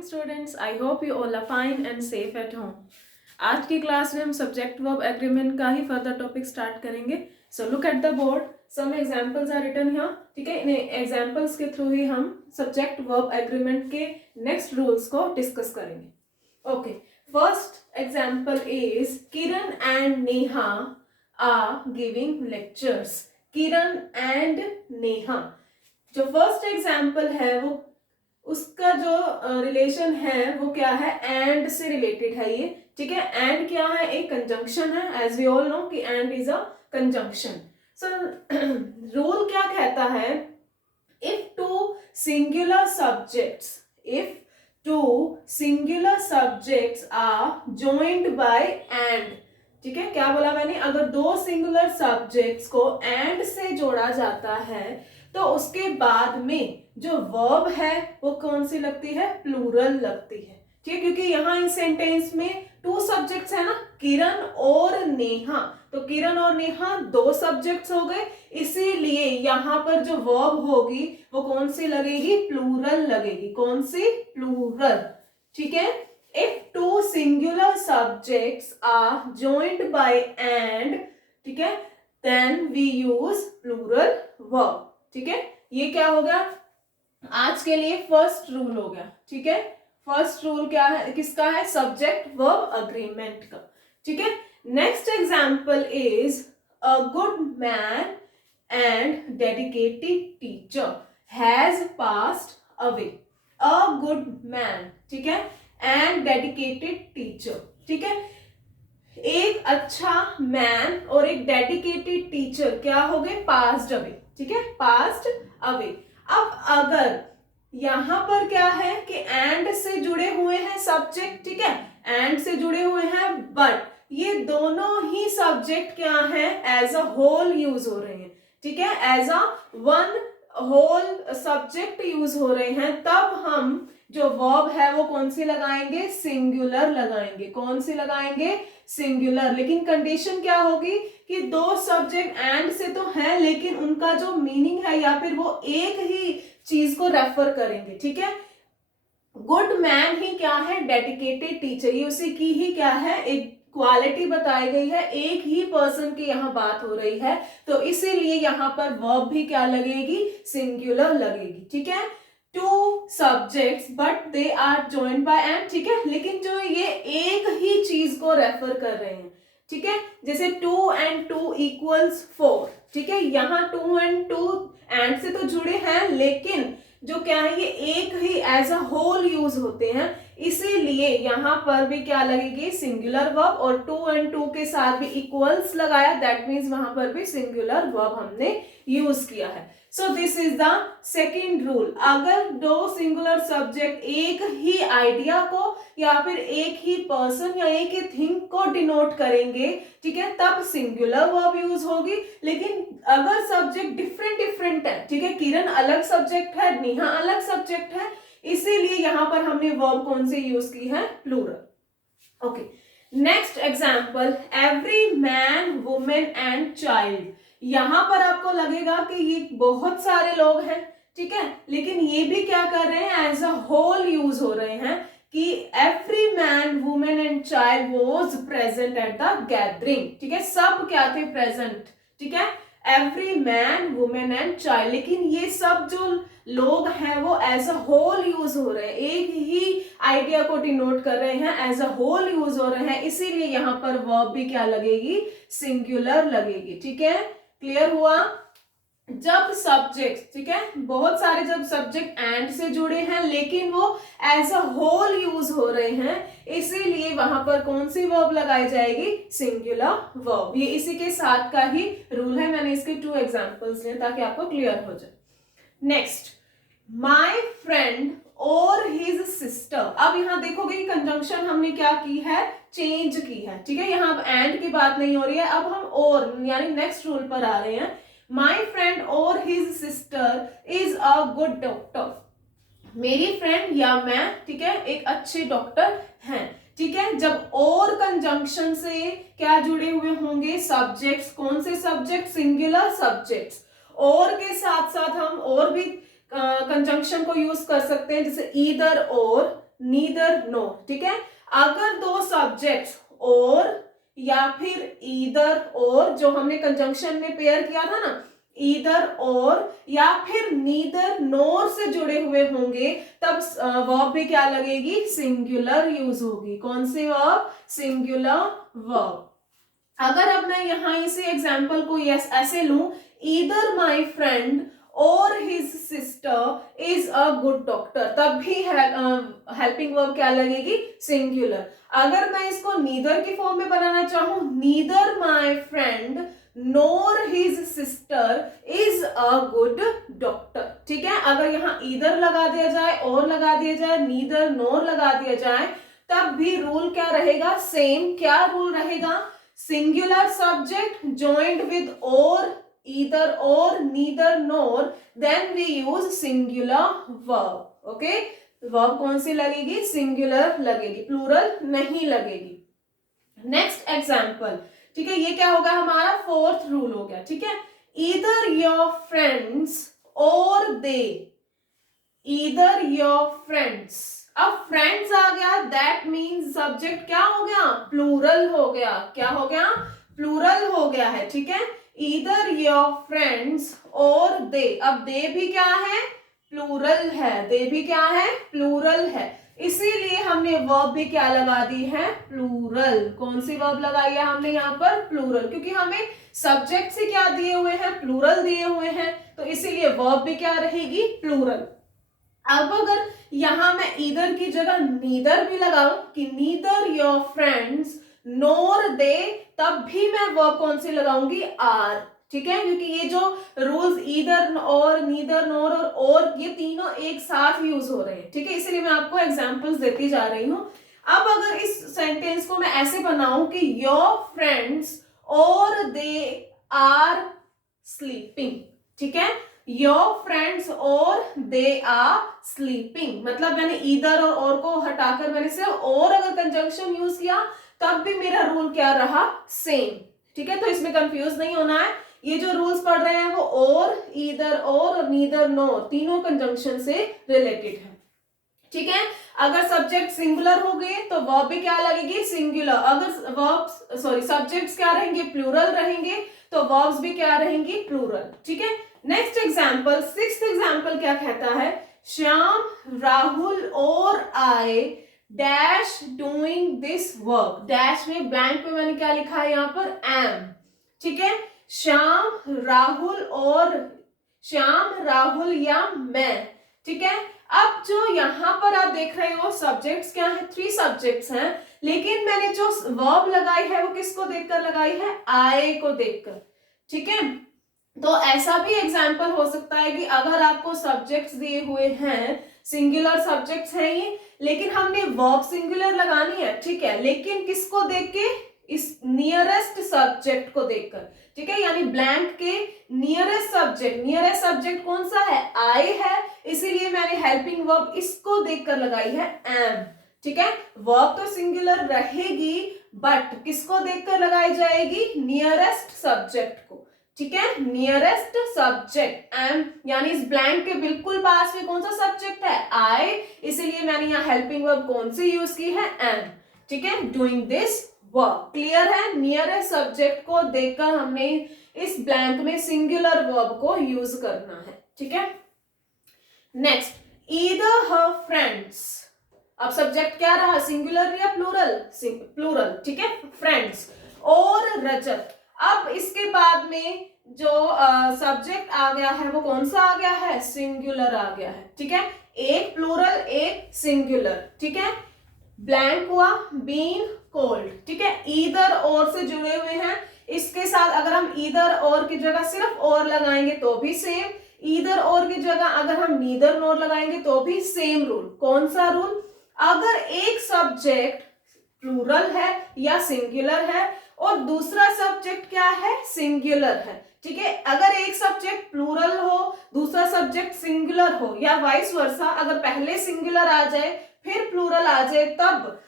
Morning students, I hope you all are fine and safe at home. आज की class में हम subject verb agreement का ही further topic start करेंगे। So look at the board, some examples are written here. ठीक है, इन examples के थ्रू ही हम सब्जेक्ट वर्ब एग्रीमेंट के नेक्स्ट रूल्स को डिस्कस करेंगे। Okay, first example is Kiran and Neha are giving lectures. Kiran and Neha, जो फर्स्ट एग्जांपल है वो उसका जो रिलेशन है वो क्या है, एंड से रिलेटेड है ये। ठीक है, एंड क्या है, एक कंजंक्शन है, एज वी ऑल नो कि and is a conjunction. So rule क्या कहता है, if two singular subjects are joined by and. ठीक है, क्या बोला मैंने, अगर दो सिंगुलर सब्जेक्ट्स को एंड से जोड़ा जाता है तो उसके बाद में जो वर्ब है वो कौन सी लगती है, प्लूरल लगती है। ठीक है, क्योंकि यहाँ इस सेंटेंस में टू सब्जेक्ट्स है ना, किरण और नेहा। तो किरण और नेहा दो सब्जेक्ट्स हो गए, इसीलिए यहाँ पर जो वर्ब होगी वो कौन सी लगेगी, प्लूरल लगेगी। कौन सी, प्लूरल। ठीक है, if two singular subjects are joined by and, ठीक है, then we use plural verb. ठीक है, ये क्या हो गया, आज के लिए फर्स्ट रूल हो गया। ठीक है, फर्स्ट रूल क्या है, किसका है, सब्जेक्ट वर्ब अग्रीमेंट का। ठीक है, next example is a good man and dedicated teacher has passed away. A good man, ठीक है, एंड डेडिकेटेड टीचर। ठीक है, एक अच्छा मैन और एक डेडिकेटेड टीचर क्या हो गए, पास्ड अवे। ठीक है, पास्ड अवे। अब अगर यहां पर क्या है कि एंड से जुड़े हुए हैं सब्जेक्ट, ठीक है, एंड से जुड़े हुए हैं, बट ये दोनों ही सब्जेक्ट क्या है, एज अ होल यूज हो रहे हैं। ठीक है, as a one whole subject use हो रहे हैं, तब हम जो वर्ब है वो कौन सी लगाएंगे, सिंगुलर लगाएंगे। कौन सी लगाएंगे, सिंगुलर। लेकिन कंडीशन क्या होगी कि दो सब्जेक्ट एंड से तो है, लेकिन उनका जो मीनिंग है या फिर वो एक ही चीज को रेफर करेंगे। ठीक है, गुड मैन ही क्या है, डेडिकेटेड टीचर, ये उसी की ही क्या है, एक क्वालिटी बताई गई है, एक ही पर्सन की यहाँ बात हो रही है, तो इसीलिए यहाँ पर वर्ब भी क्या लगेगी, सिंगुलर लगेगी। ठीक है, two subjects but they are joined by and. ठीक है, लेकिन जो ये एक ही चीज को रेफर कर रहे हैं। ठीक है, जैसे 2 and 2 equals 4। ठीक है, यहाँ 2 and 2 एंड से तो जुड़े हैं, लेकिन जो क्या है, ये एक ही एज अ होल यूज होते हैं, इसीलिए यहाँ पर भी क्या लगेगी, सिंगुलर वर्ब। और 2 and 2 के साथ भी इक्वल्स लगाया, दैट मीन्स वहां पर भी सिंगुलर वर्ब हमने यूज किया है। So this is the second rule. अगर दो सिंगुलर सब्जेक्ट एक ही आइडिया को या फिर एक ही पर्सन या एक ही थिंग को डिनोट करेंगे, ठीक है, तब सिंगुलर वर्ब यूज होगी। लेकिन अगर सब्जेक्ट डिफरेंट है, ठीक है, किरण अलग सब्जेक्ट है, नेहा अलग सब्जेक्ट है, इसीलिए यहां पर हमने वर्ब कौन सी यूज की है, plural. Okay, next example, every man women and child. यहां पर आपको लगेगा कि ये बहुत सारे लोग हैं, ठीक है, लेकिन ये भी क्या कर रहे हैं, एज अ होल यूज हो रहे हैं कि every man women and child was present at the gathering. ठीक है, सब क्या थे, प्रेजेंट। ठीक है, every man women and child, लेकिन ये सब जो लोग हैं वो एज अ होल यूज हो रहे हैं, एक ही आइडिया को डिनोट कर रहे हैं, एज अ होल यूज हो रहे हैं, इसीलिए यहां पर वर्ब भी क्या लगेगी, सिंगुलर लगेगी। ठीक है, क्लियर हुआ। जब सब्जेक्ट, ठीक है, बहुत सारे जब सब्जेक्ट एंड से जुड़े हैं लेकिन वो एज अ होल यूज हो रहे हैं, इसीलिए वहां पर कौन सी वर्ब लगाई जाएगी, सिंगुलर वर्ब। ये इसी के साथ का ही रूल है, मैंने इसके 2 एग्जांपल्स लिए ताकि आपको क्लियर हो जाए। नेक्स्ट, माय फ्रेंड और हिज सिस्टर। अब यहाँ देखोगे कि कंजंक्शन हमने क्या की है, चेंज की है। ठीक है, यहाँ अब एंड की बात नहीं हो रही है, अब हम और यानी नेक्स्ट रूल पर आ रहे हैं। My friend और his sister is a good doctor। मेरी फ्रेंड या मैं, ठीक है, एक अच्छे डॉक्टर हैं। ठीक है, जब और कंजंक्शन से क्या जुड़े हुए होंगे, सब्जेक्ट्स। कौन से सब्जेक्ट, सिंगुलर सब्जेक्ट्स। और के साथ साथ हम और भी कंजंक्शन को यूज कर सकते हैं, जैसे ईदर और, नीदर नोर, ठीक है। अगर दो सब्जेक्ट्स और या फिर ईदर और, जो हमने कंजंक्शन में पेयर किया था ना, ईदर और या फिर नीदर नोर से जुड़े हुए होंगे, तब वर्ब भी क्या लगेगी, सिंगुलर यूज होगी। कौन सी वर्ब, सिंगुलर वर्ब। अगर अब मैं यहाँ इसी एग्जाम्पल को ऐसे लूं, ईदर माई फ्रेंड और his sister is a good doctor, तब भी हेल्पिंग वर्ब क्या लगेगी, सिंगुलर। अगर मैं इसको नीदर की फॉर्म में बनाना चाहूं, neither my friend NOR his sister is a good doctor, ठीक है। अगर यहाँ ईदर लगा दिया जाए, और लगा दिया जाए, नीदर नोर लगा दिया जाए, तब भी रूल क्या रहेगा, सेम। क्या रूल रहेगा, singular subject joined with or, either or, neither nor, then we use singular verb. Okay, verb कौन सी लगेगी, सिंगुलर लगेगी, प्लूरल नहीं लगेगी। नेक्स्ट एग्जाम्पल, ठीक है, ये क्या होगा, हमारा फोर्थ रूल हो गया, ठीक है। ईदर योर फ्रेंड्स और दे, ईदर योर फ्रेंड्स, अब फ्रेंड्स आ गया, दैट मीन्स सब्जेक्ट क्या हो गया, प्लूरल हो गया। क्या हो गया, प्लूरल हो गया है, ठीक है। ईदर योर फ्रेंड्स और दे, अब दे भी क्या है, प्लूरल है, दे भी क्या है, प्लूरल है, इसीलिए हमने वर्ब भी क्या लगा दी है, प्लूरल। कौन सी वर्ब लगाई है हमने यहाँ पर, प्लूरल, क्योंकि हमें सब्जेक्ट से क्या दिए हुए हैं, प्लूरल दिए हुए हैं, तो इसीलिए वर्ब भी क्या रहेगी, प्लूरल। अब अगर यहां मैं ईदर की जगह नीदर भी लगाऊं कि नीदर योर फ्रेंड्स नोर दे, तब भी मैं वर्ब कौन सी लगाऊंगी, आर, ठीक है, क्योंकि ये जो रूल्स ईदर और, नीदर नोर और ये तीनों एक साथ यूज हो रहे हैं, ठीक है, इसलिए मैं आपको एग्जांपल्स देती जा रही हूं। अब अगर इस सेंटेंस को मैं ऐसे बनाऊं कि योर फ्रेंड्स और दे आर स्लीपिंग, ठीक है, योर फ्रेंड्स और दे आर स्लीपिंग, मतलब मैंने ईदर और को हटाकर मैंने सिर्फ और अगर कंजंक्शन यूज किया, तब भी मेरा रूल क्या रहा, सेम, ठीक है। तो इसमें कंफ्यूज नहीं होना है, ये जो रूल्स पढ़ रहे हैं वो और, ईदर और नीदर नोर तीनों कंजंक्शन से रिलेटेड है, ठीक है। अगर सब्जेक्ट सिंगुलर हो गए तो वर्ब भी क्या लगेगी, सिंगुलर। अगर वर्ब सब्जेक्ट्स क्या रहेंगे, प्लूरल रहेंगे, तो वर्ब्स भी क्या रहेंगी, प्लूरल, ठीक है। नेक्स्ट एग्जाम्पल, सिक्स्थ एग्जाम्पल क्या कहता है, श्याम, राहुल और I dash doing this work, dash में ब्लैंक में मैंने क्या लिखा है यहाँ पर, एम, ठीक है। श्याम, राहुल या मैं, ठीक है। अब जो यहाँ पर आप देख रहे हो सब्जेक्ट्स क्या है, 3 सब्जेक्ट्स हैं, लेकिन मैंने जो वर्ब लगाई है वो किसको देखकर लगाई है, आई को देखकर, ठीक है। तो ऐसा भी एग्जाम्पल हो सकता है कि अगर आपको सब्जेक्ट्स दिए हुए हैं, सिंगुलर सब्जेक्ट्स हैं ये, लेकिन हमने वर्ब सिंगुलर लगानी है, ठीक है, लेकिन किसको देख के, इस नियरेस्ट सब्जेक्ट को देखकर, ठीक है, यानी ब्लैंक के नियरेस्ट सब्जेक्ट कौन सा है, आई है, इसीलिए मैंने हेल्पिंग वर्ब इसको देखकर लगाई है, एम, ठीक है। वर्ब तो सिंगुलर रहेगी, बट किसको देखकर लगाई जाएगी, नियरेस्ट सब्जेक्ट को, ठीक है, नियरेस्ट सब्जेक्ट एम, यानी इस ब्लैंक के बिल्कुल पास में कौन सा सब्जेक्ट है, आई, इसीलिए मैंने यहाँ हेल्पिंग वर्ब कौन सी यूज की है, एम, ठीक है, डूइंग दिस वर्ब। क्लियर है, नियरेस्ट सब्जेक्ट को देखकर हमने इस ब्लैंक में सिंगुलर वर्ब को यूज करना है, ठीक है। नेक्स्ट, ईदर हर फ्रेंड्स, अब सब्जेक्ट क्या रहा, सिंगुलर या प्लूरल, प्लूरल, ठीक है, फ्रेंड्स और रजत। अब इसके बाद में जो सब्जेक्ट आ गया है वो कौन सा आ गया है, सिंगुलर आ गया है, ठीक है, एक प्लूरल एक सिंगुलर, ठीक है। ब्लैंक हुआ, बीन कोल्ड, ठीक है, ईदर और से जुड़े हुए हैं, इसके साथ अगर हम ईदर और की जगह सिर्फ और लगाएंगे तो भी सेम, ईदर और की जगह अगर हम नीदर नोर लगाएंगे तो भी सेम रूल। कौन सा रूल, अगर एक सब्जेक्ट प्लूरल है या सिंगुलर है और दूसरा सब्जेक्ट क्या है, सिंगुलर है, ठीक है, अगर एक सब्जेक्ट प्लूरल हो दूसरा सब्जेक्ट सिंगुलर हो, या वाइस वर्सा, अगर पहले सिंगुलर आ जाए फिर प्लूरल आ जाए, तब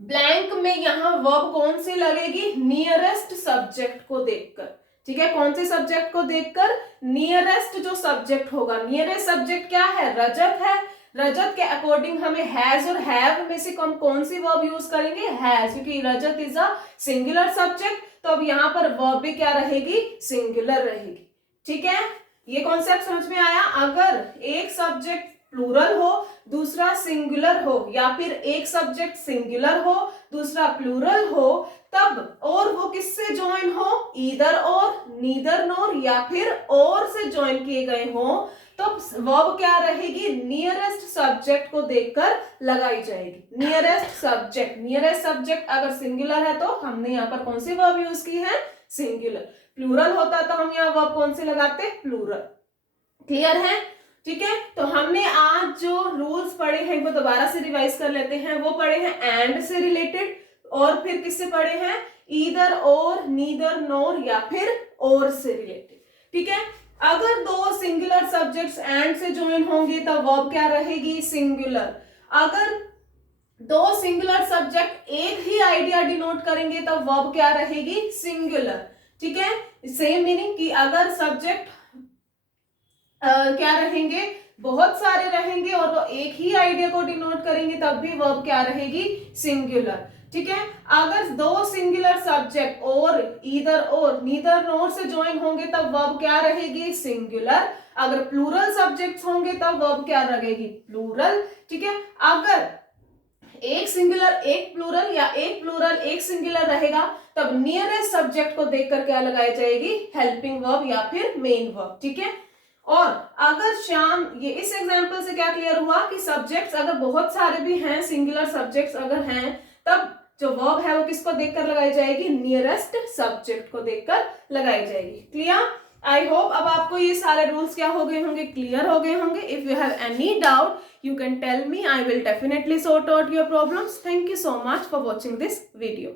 ब्लैंक में यहां वर्ब कौन सी लगेगी, नियरेस्ट सब्जेक्ट को देखकर, ठीक है, कौन से सब्जेक्ट को देखकर, नियरेस्ट जो सब्जेक्ट होगा, नियरेस्ट सब्जेक्ट क्या है, रजत है, रजत के अकॉर्डिंग हमें हैज और हैव में से हम कौन सी वर्ब यूज करेंगे, हैज, क्योंकि रजत इज अ सिंगुलर सब्जेक्ट, तो अब यहाँ पर वर्ब भी क्या रहेगी, सिंगुलर रहेगी। ठीक है, ये कॉन्सेप्ट समझ में आया। अगर एक सब्जेक्ट प्लूरल हो, दूसरा सिंगुलर हो, या फिर एक सब्जेक्ट सिंगुलर हो, दूसरा प्लूरल हो, तब और वो किससे ज्वाइन हो, ईदर और, नीदर नोर, या फिर और से ज्वाइन किए गए हो, तो वर्ब क्या रहेगी, नियरेस्ट सब्जेक्ट को देखकर लगाई जाएगी। नियरेस्ट सब्जेक्ट अगर सिंगुलर है तो हमने यहाँ पर कौन सी वर्ब यूज की है, सिंगुलर। प्लूरल होता तो हम यहाँ वर्ब कौन से लगाते, प्लूरल। क्लियर है? ठीक है, तो हमने आज जो रूल्स पढ़े हैं वो दोबारा से रिवाइज कर लेते हैं। वो पढ़े हैं एंड से रिलेटेड, और फिर किससे पढ़े हैं, ईदर और, नीदर नोर, या फिर और से रिलेटेड। ठीक है, अगर दो सिंगुलर सब्जेक्ट्स एंड से ज्वाइन होंगे तब वर्ब क्या रहेगी, सिंगुलर। अगर दो सिंगुलर सब्जेक्ट एक ही आइडिया डिनोट करेंगे तब वर्ब क्या रहेगी, सिंगुलर। ठीक है, सेम मीनिंग कि अगर सब्जेक्ट क्या रहेंगे, बहुत सारे रहेंगे और वो एक ही आइडिया को डिनोट करेंगे तब भी वर्ब क्या रहेगी, सिंगुलर। ठीक है, अगर दो सिंगुलर सब्जेक्ट और, ईदर और, नीदर नोर से ज्वाइन होंगे तब वर्ब क्या रहेगी, सिंगुलर। अगर प्लूरल सब्जेक्ट्स होंगे तब वर्ब क्या रहेगी, प्लूरल। ठीक है, अगर एक सिंगुलर एक प्लूरल या एक प्लूरल एक सिंगुलर रहेगा तब नियरेस्ट सब्जेक्ट को देखकर क्या लगाई जाएगी, हेल्पिंग वर्ब या फिर मेन वर्ब। ठीक है, और अगर श्याम, ये इस एग्जांपल से क्या क्लियर हुआ कि सब्जेक्ट्स अगर बहुत सारे भी हैं, सिंगुलर सब्जेक्ट्स अगर हैं, तब जो वर्ब है वो किसको देखकर लगाई जाएगी, नियरेस्ट सब्जेक्ट को देखकर लगाई जाएगी। क्लियर? आई होप अब आपको ये सारे रूल्स क्या हो गए होंगे, क्लियर हो गए होंगे। If you have any doubt you can tell me, I will definitely sort out your problems. Thank you so much for watching this video.